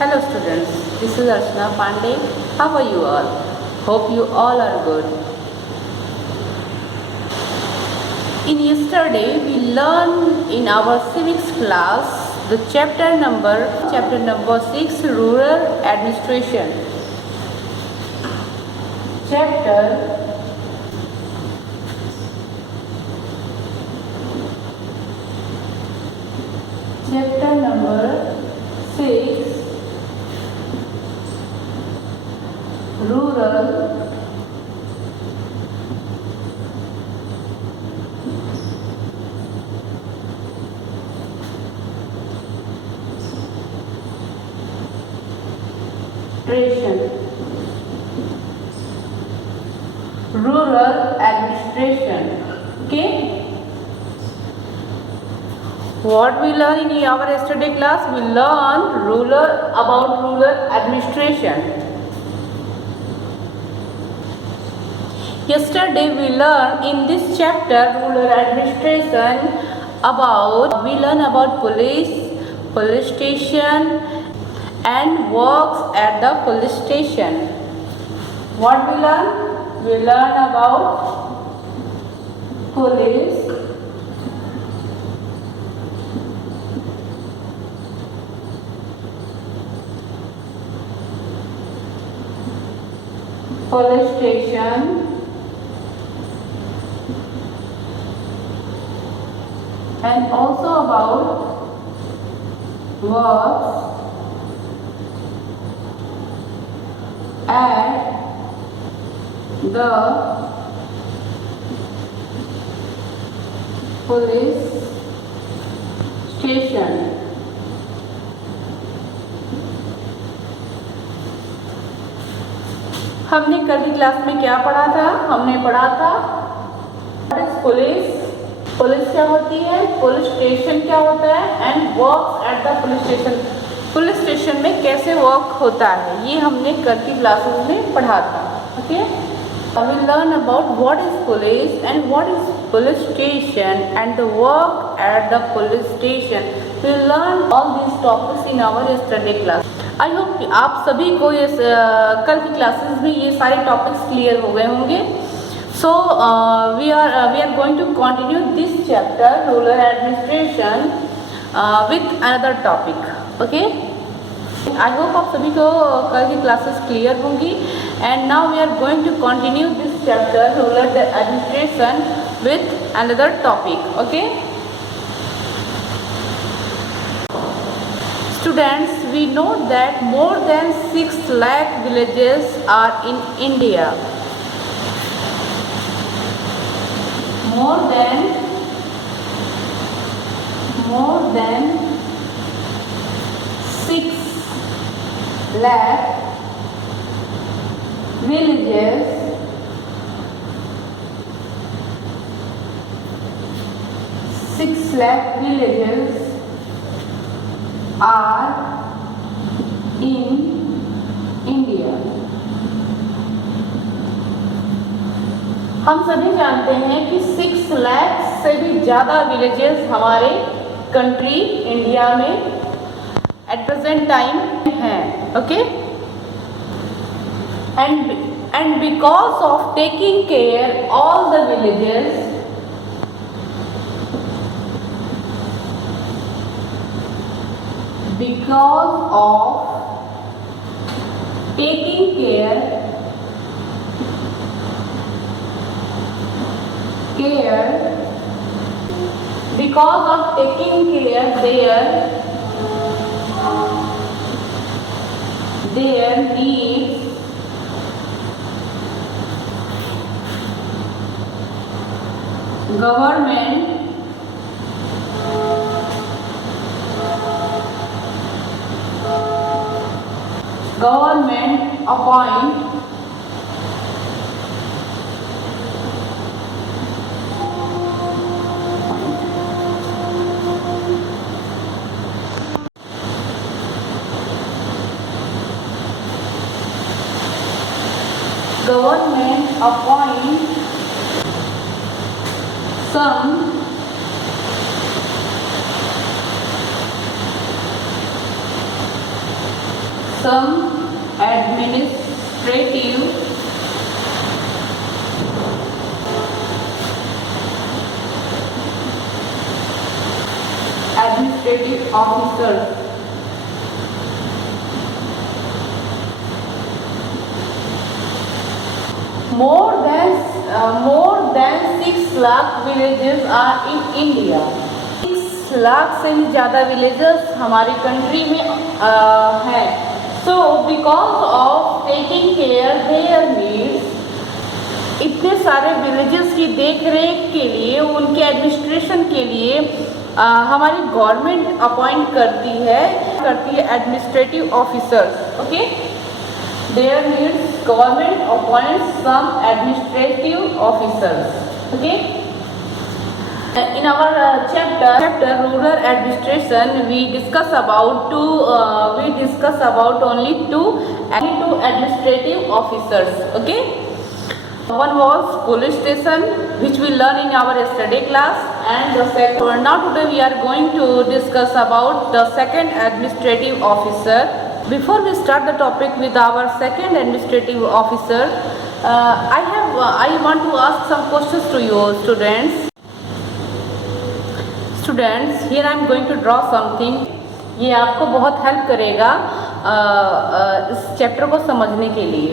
Hello students, this is Archana Pandey. How are you all? Hope you all are good. In yesterday we learned in our civics class the chapter number 6, Rural Administration. Chapter number 6, Rural administration. Okay. What we learned in our yesterday class? We learned about rural administration. Yesterday we learned in this chapter rural administration we learn about police station and works at the police station. What we learn? We learn about police station and also about works at the police station. हमने कल की क्लास में क्या पढ़ा था? हमने पढ़ा था पुलिस क्या होती है, पुलिस स्टेशन क्या होता है and works at the police station. Police station में कैसे वर्क होता है ये हमने कल की क्लासेस में पढ़ा था. Okay, we learn about what is police and what is police station and the work at the police station. We learn all these topics in our yesterday class. I hope आप सभी को ये कल की क्लासेस में ये सारे टॉपिक्स क्लियर हो गए होंगे. So we are going to continue this chapter rural administration with another topic. Okay, I hope आप सभी को कल की क्लासेस क्लियर होंगी. And now we are going to continue this chapter rural administration with another topic. Okay students, we know that more than 6 lakh villages are in India. More than 6 lakh villages are in India. हम सभी जानते हैं कि 6 लाख से भी ज़्यादा विलेजेस हमारे country India में एट प्रेजेंट टाइम हैं. Okay, and because of taking care all the villages because of taking care their needs, government appoint some some administrative officers. More than 6 lakh villages are in India. 6 लाख से भी ज़्यादा विलेजेस हमारी कंट्री में हैं. So because of taking care their needs, इतने सारे विलेजेस की देख रेख के लिए, उनके एडमिनिस्ट्रेशन के लिए हमारी गवर्नमेंट अपॉइंट करती है administrative officers. Okay, there needs government appoints some administrative officers. Okay, in our chapter rural administration we discuss about only two administrative officers. Okay, one was police station, which we learn in our yesterday class, and the second, now today we are going to discuss about the second administrative officer. Before we start the topic with our second administrative officer, I want to ask some questions to you students. Here I am going to draw something. ये आपको बहुत हेल्प करेगा इस चैप्टर को समझने के लिए.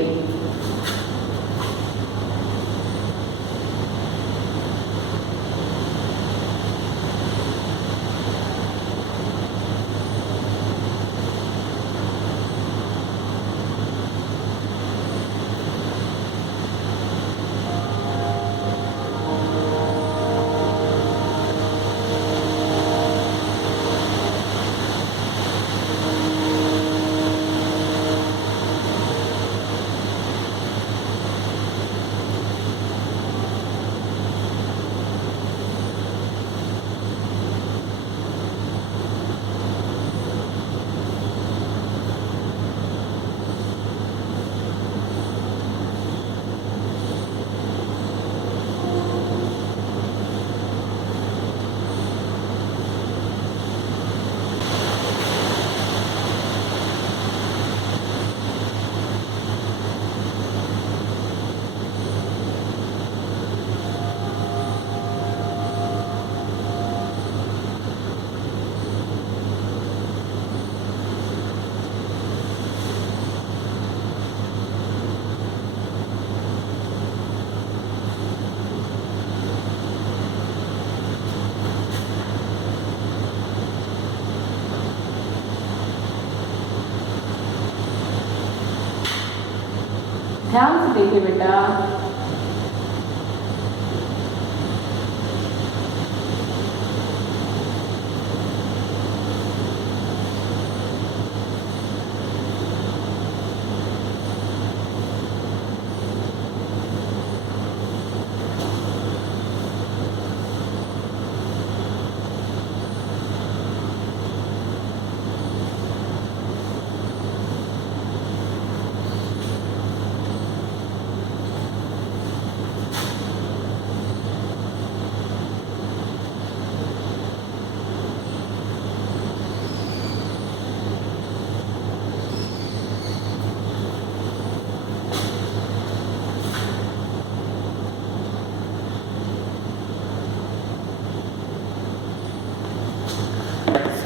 ध्यान से देखिए बेटा.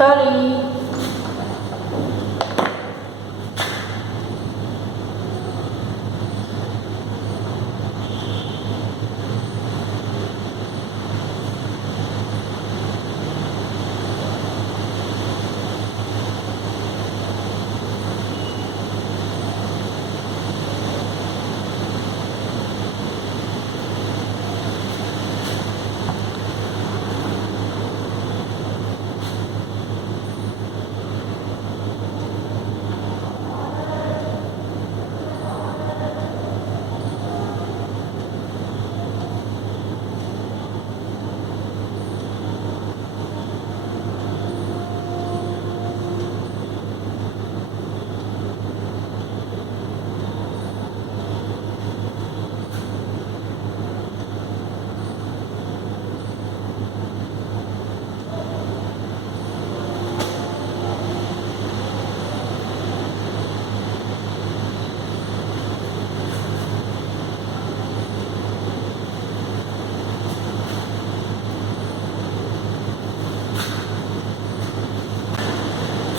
Sorry.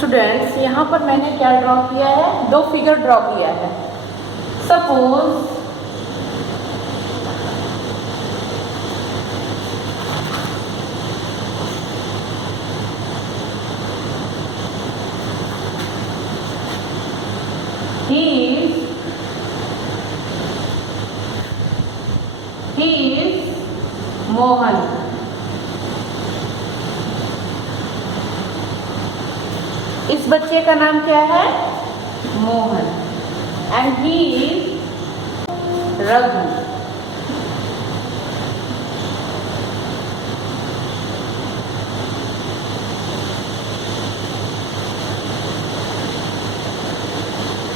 स्टूडेंट्स, यहाँ पर मैंने क्या ड्रॉ किया है, दो फिगर ड्रॉ किया है। Suppose he is Mohan. इस बच्चे का नाम क्या है, Mohan. And he is Raghu.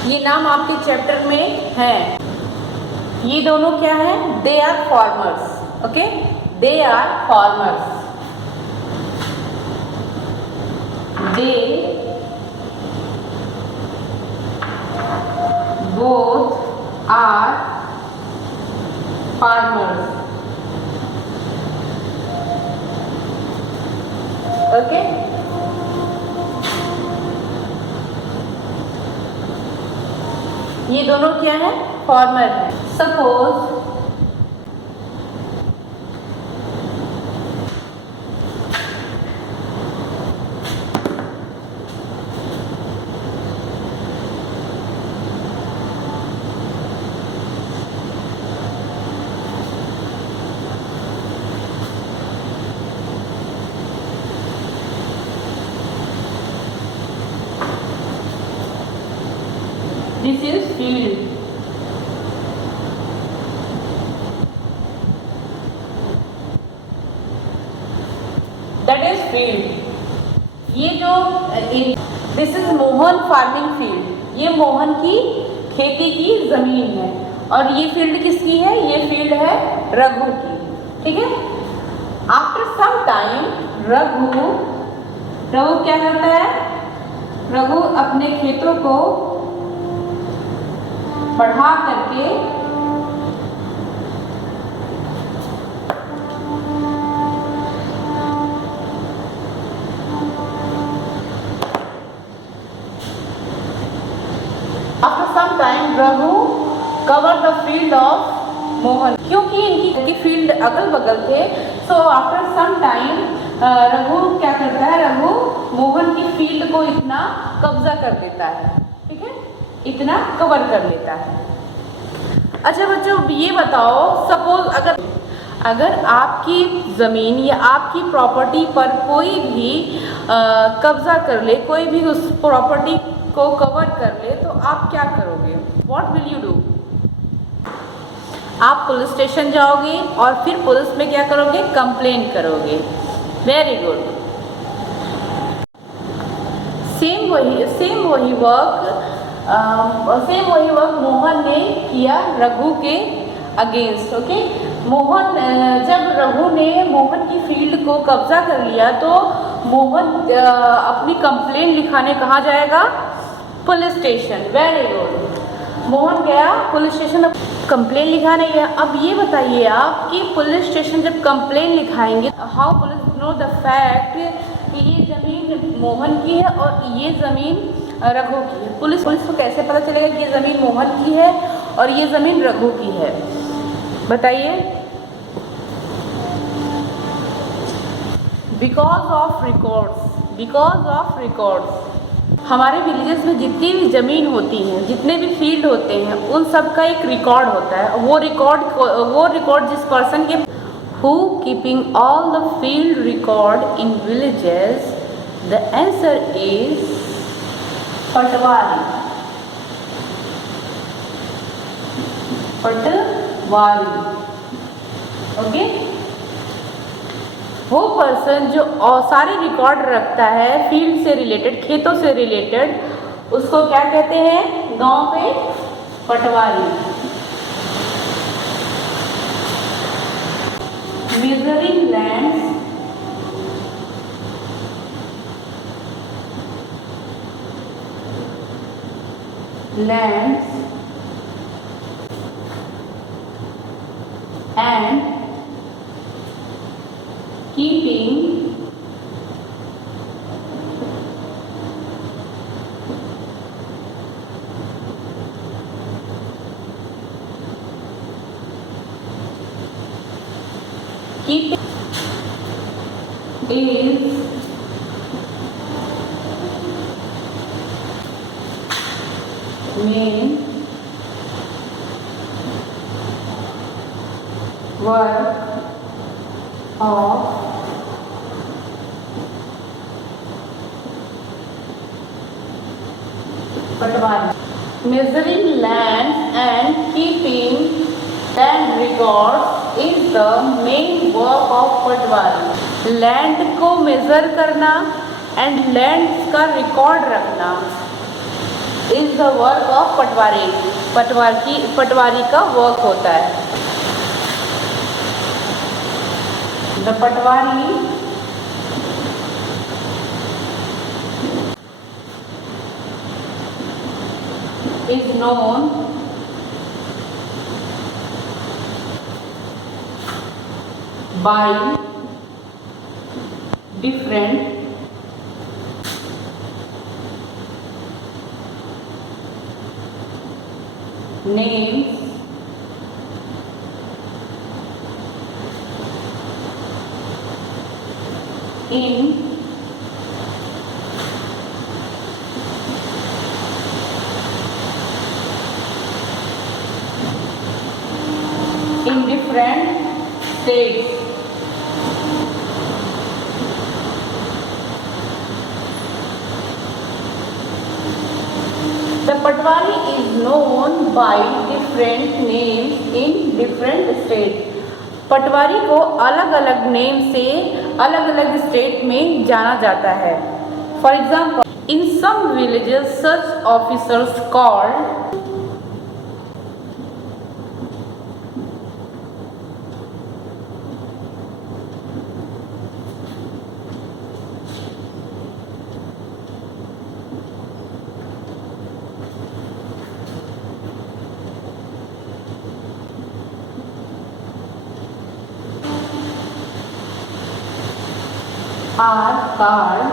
ये नाम आपके चैप्टर में है। ये दोनों क्या है, they are farmers. Okay, they are farmers. They both are farmers. Okay, ये दोनों क्या है, फार्मर है। Suppose this is field. That is field. ये जो this is Mohan farming field, ये मोहन की खेती की जमीन है। और ये फील्ड किसकी है, ये फील्ड है रघु की। ठीक है। आफ्टर सम टाइम रघु क्या करता है, रघु अपने खेतों को बढ़ा करके after some time Raghu cover the field of Mohan. क्योंकि इनकी फील्ड अगल बगल थे, so after some time Raghu क्या करता है, रघु मोहन की फील्ड को इतना कब्जा कर देता है। ठीक है, इतना कवर कर लेता है। अच्छा बच्चों, ये बताओ, सपोज अगर आपकी ज़मीन या आपकी प्रॉपर्टी पर कोई भी कब्जा कर ले, कोई भी उस प्रॉपर्टी को कवर कर ले, तो आप क्या करोगे, व्हाट विल यू डू? आप पुलिस स्टेशन जाओगे और फिर पुलिस में क्या करोगे, कंप्लेन करोगे। Very good. सेम वही वर्क मोहन ने किया रघु के अगेंस्ट। ओके, जब रघु ने मोहन की फील्ड को कब्जा कर लिया, तो मोहन अपनी कंप्लेन लिखाने कहाँ जाएगा, police station. Very good. Mohan गया पुलिस स्टेशन, कंप्लेन लिखाने गया। अब ये बताइए आप कि पुलिस स्टेशन जब कंप्लेन लिखाएंगे, how police know the fact कि ये ज़मीन मोहन की है और ये ज़मीन रघु की है? पुलिस को कैसे पता चलेगा कि ये ज़मीन मोहन की है और ये ज़मीन रघु की है? बताइए। Because of records. हमारे विलेजेस में जितनी भी ज़मीन होती हैं, जितने भी फील्ड होते हैं, उन सब का एक रिकॉर्ड होता है। वो रिकॉर्ड जिस पर्सन के who keeping all the field record in villages, the answer is पटवारी। ओके, वो पर्सन जो सारे रिकॉर्ड रखता है फील्ड से रिलेटेड, खेतों से रिलेटेड, उसको क्या कहते हैं गांव पे, patwari. Measuring lands and keeping Keeping is main work of Patwari. Measuring land and keeping land records is the main work of Patwari. Land को मेजर करना एंड लैंड का रिकॉर्ड रखना is the work of patwari. पटवारी का वर्क होता है. द पटवारी is known by different names in different states. The Patwari is known by different names in different states. पटवारी को अलग अलग नेम से अलग अलग स्टेट में जाना जाता है. For example, in some villages such officers called are called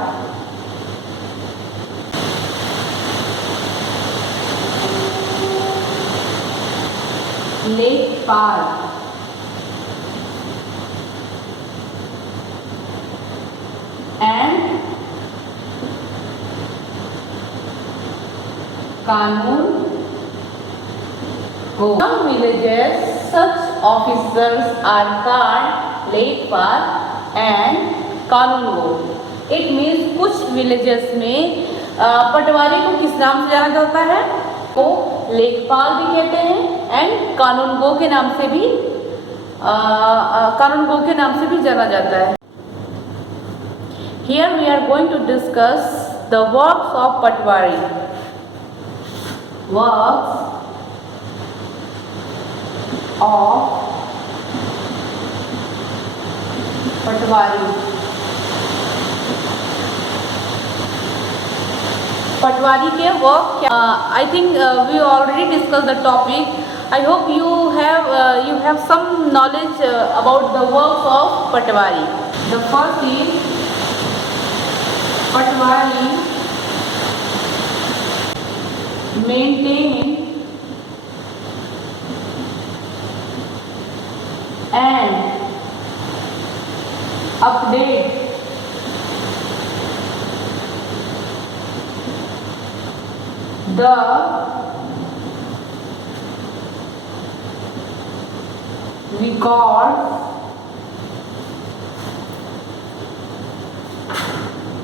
लेखपाल. and कानून go. Some villages such officers are called लेखपाल and कानून गो. इट मीन्स कुछ विलेजेस में पटवारी को किस नाम से जाना जाता है? वो लेखपाल भी कहते हैं एंड कानून गो के नाम से भी जाना जाता है. Here we are going to discuss the works of patwari. Works of patwari. Patwari के वर्क क्या? I think we already discuss the topic. I hope you have some knowledge about the works of patwari. The first is patwari maintain and update the records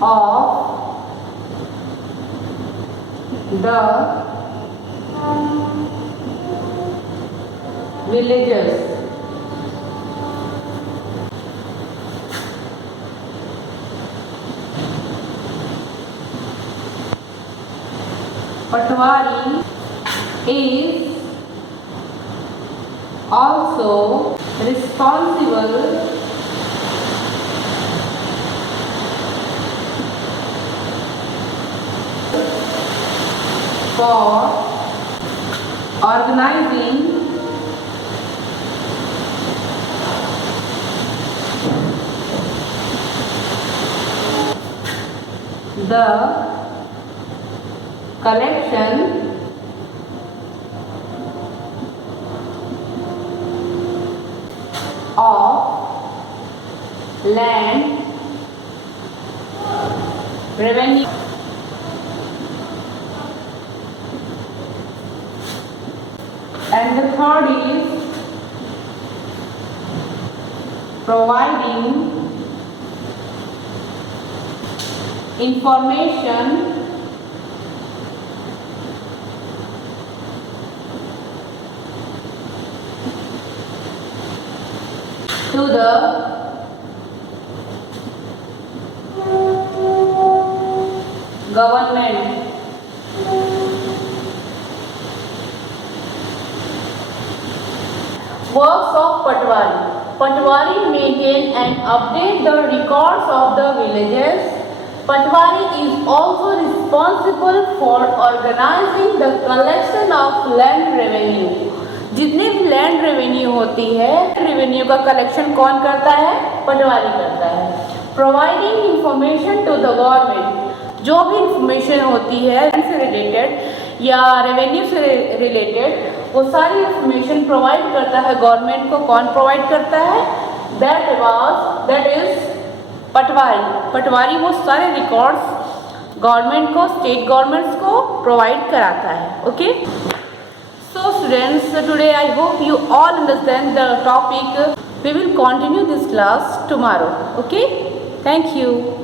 of the villagers. Patwari is also responsible for organizing the collection of land revenue, and the third is providing information to the government. Works of Patwari. Patwari maintain and update the records of the villages. Patwari is also responsible for organizing the collection of land revenue. जितने भी land revenue होती है, रेवेन्यू का कलेक्शन कौन करता है? पटवारी करता है. Providing information to the government. जो भी इंफॉर्मेशन होती है लैंड से रिलेटेड या रेवेन्यू से रिलेटेड, वो सारी इंफॉर्मेशन प्रोवाइड करता है गवर्नमेंट को. कौन प्रोवाइड करता है? दैट इज पटवारी. पटवारी वो सारे रिकॉर्ड्स गवर्नमेंट को, स्टेट गवर्नमेंट्स को प्रोवाइड कराता है. Okay. So students, today I hope you all understand the topic. We will continue this class tomorrow. Okay? Thank you.